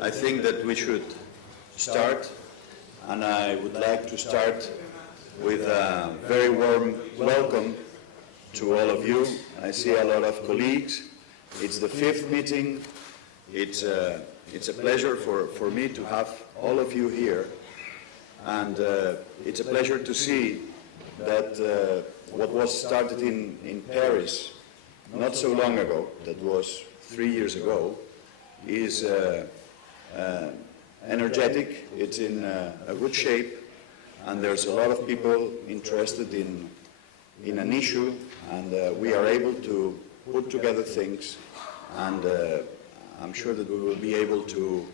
I think that we should start, and I would like to start with a very warm welcome to all of you. I see a lot of colleagues. It's the 5th meeting. It's a pleasure for me to have all of you here, and it's a pleasure to see that what was started in Paris not so long ago, that was 3 years ago, is energetic, it's in a good shape, and there's a lot of people interested in an issue, and we are able to put together things, and I'm sure that we will be able to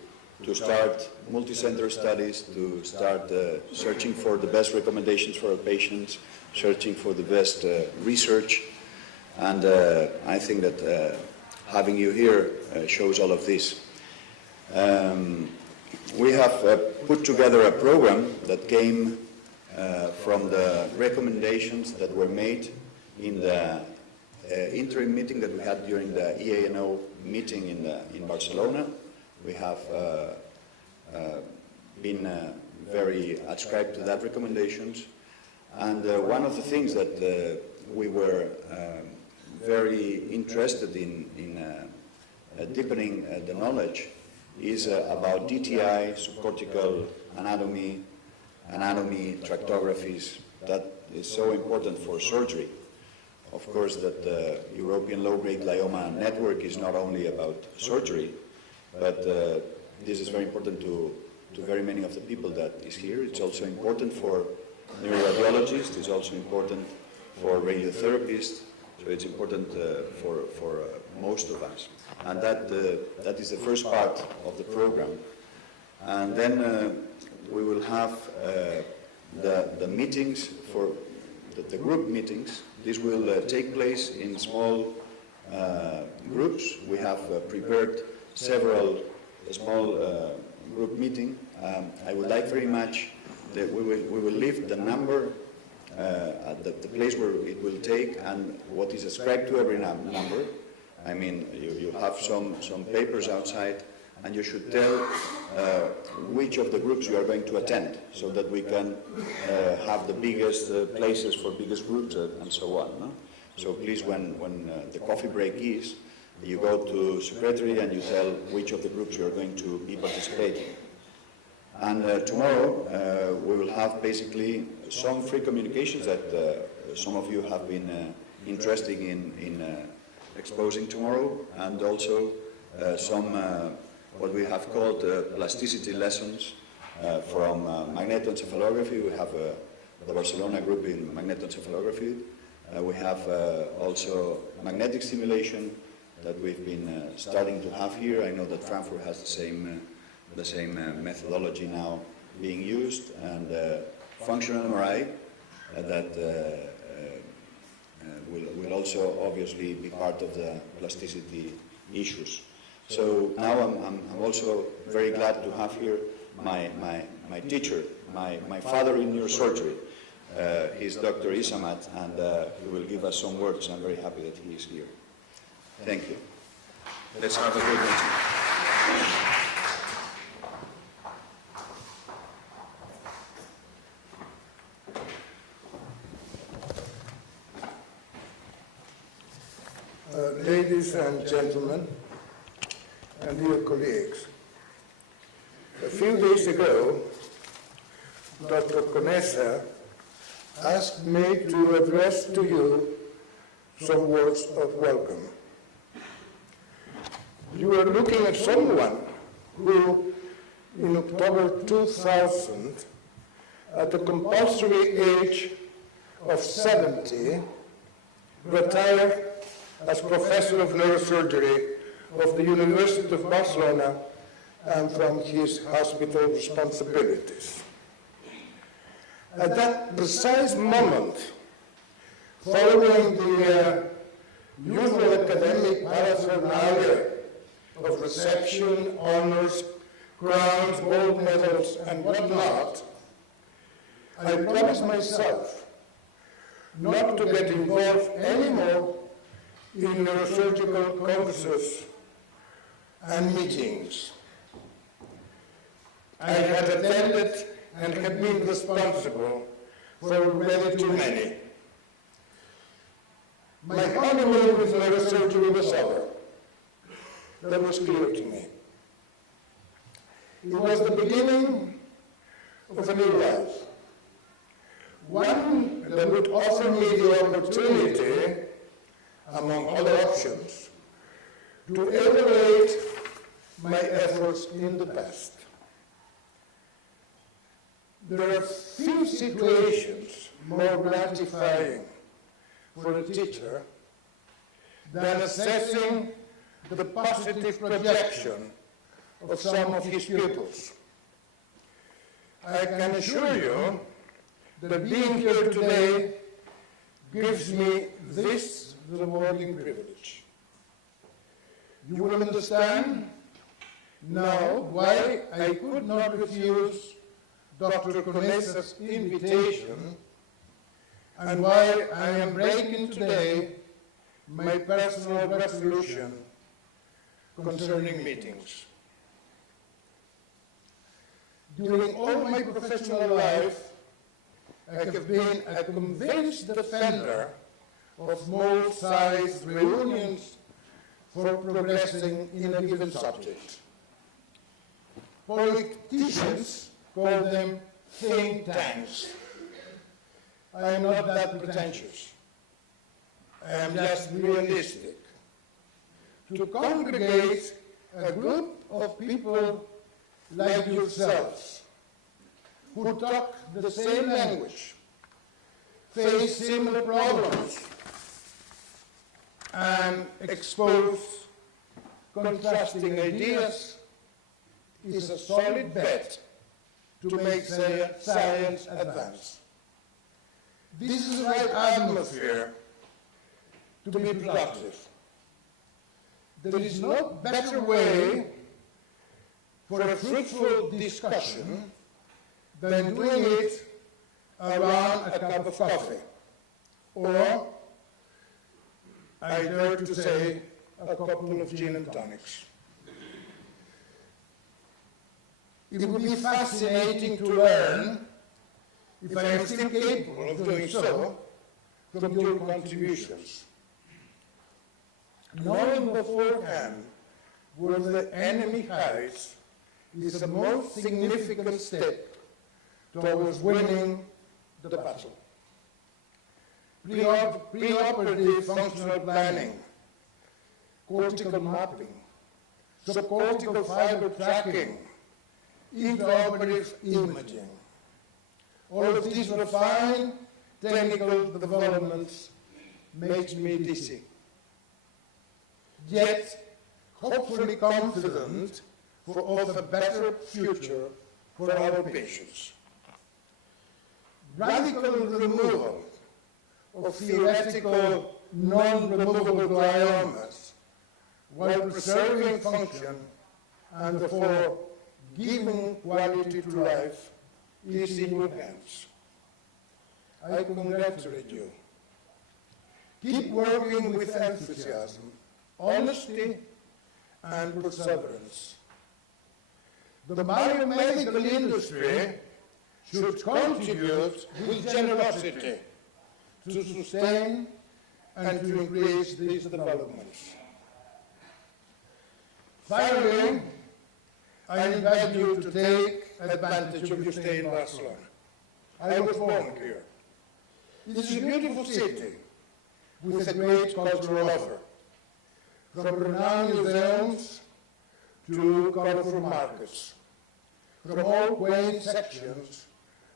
start multi-center studies, to start searching for the best recommendations for our patients, searching for the best research, and I think that having you here shows all of this. We have put together a program that came from the recommendations that were made in the interim meeting that we had during the EANO meeting in Barcelona. We have been very adscribed to that recommendations, and one of the things that we were very interested in deepening the knowledge is about DTI, subcortical anatomy, tractographies. That is so important for surgery. Of course, that the European low-grade glioma network is not only about surgery, but this is very important to very many of the people that is here. It's also important for neuroradiologists, it's also important for radiotherapists, so it's important for most of us. And that is the first part of the program. And then we will have the meetings, for the group meetings. This will take place in small groups. We have prepared several small group meetings. I would like very much that we will leave the number at the place where it will take and what is ascribed to every number. I mean, you have some papers outside, and you should tell which of the groups you are going to attend, so that we can have the biggest places for biggest groups and so on. No? So please, when the coffee break is, you go to secretary and you tell which of the groups you are going to be participating. And tomorrow we will have basically some free communications that some of you have been interested in exposing tomorrow, and also some what we have called plasticity lessons from magnetoencephalography. We have the Barcelona group in magnetoencephalography. We have also magnetic stimulation that we've been starting to have here. I know that Frankfurt has the same methodology now being used, and functional MRI that will also obviously be part of the plasticity issues. So now I'm also very glad to have here my teacher, my father in neurosurgery. He's Dr. Isamat, and he will give us some words. I'm very happy that he is here. Thank you. Let's have a good meeting. Ladies and gentlemen, and dear colleagues, a few days ago, Dr. Conesa asked me to address to you some words of welcome. You are looking at someone who, in October 2000, at the compulsory age of 70, retired as professor of neurosurgery of the University of Barcelona and from his hospital responsibilities. At that precise moment, following the usual academic paraphernalia of reception, honors, crowns, gold medals, and whatnot, I promised myself not to get involved anymore in neurosurgical congresses and meetings. I had attended and had been responsible for already too many. My honeymoon with neurosurgery was over. That was clear to me. It was the beginning of a new life, one that would offer me the opportunity, among other options, to evaluate my efforts in the past. There are few situations more gratifying for a teacher than assessing the positive projection of some of his pupils. I can assure you that being here today gives me this rewarding privilege. You will understand now why I could not refuse Dr. Conesa's invitation and why I am breaking today my personal resolution concerning meetings. During all my professional life, I have been a convinced defender of small-sized reunions for progressing in a given subject. Politicians call them think tanks. I am not that pretentious. I am just realistic. To congregate a group of people like yourselves, who talk the same language, face similar problems, and expose contrasting ideas, is a solid bet to make science advance. This is the right atmosphere to be productive. There is no better way for a fruitful discussion than doing it around a cup of coffee, or, I dare to say, a couple of gin and tonics. It would be fascinating to learn, if I am still capable of doing so, from your contributions. Knowing beforehand where the enemy hides is the most significant step towards winning the battle. Preoperative functional planning, cortical mapping, subcortical fiber tracking, intraoperative imaging. All of these refined technical developments makes me dizzy. Yet, hopefully confident of a better future for our patients. Radical removal of theoretical non-removable gliomas while preserving function and therefore giving quality to life is in your hands. I congratulate you. Keep working with enthusiasm, honesty, and perseverance. The biomedical industry should contribute with generosity to sustain and to increase these developments. Finally, I invite you to take advantage of your stay in Barcelona. I was born here. It is a beautiful city with a great cultural offer, from renowned museums to colorful markets, from all quaint sections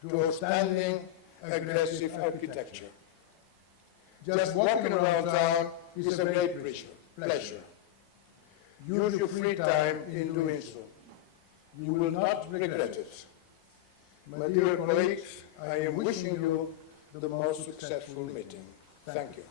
to outstanding aggressive architecture. Just walking around town is a great pleasure. Use your free time in doing so. You will not regret it. My dear colleagues, I am wishing you the most successful meeting. Thank you.